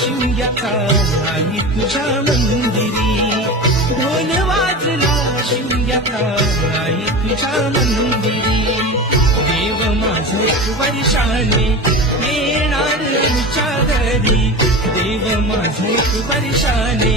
शिमग्याचा आई तुझ्या मंदिरी, ढोल वाजला शिमग्याचा आई तुझ्या मंदिरी. देव माझा एक वर्षाने येणार आमच्या घरी, देव माझा एक वर्षाने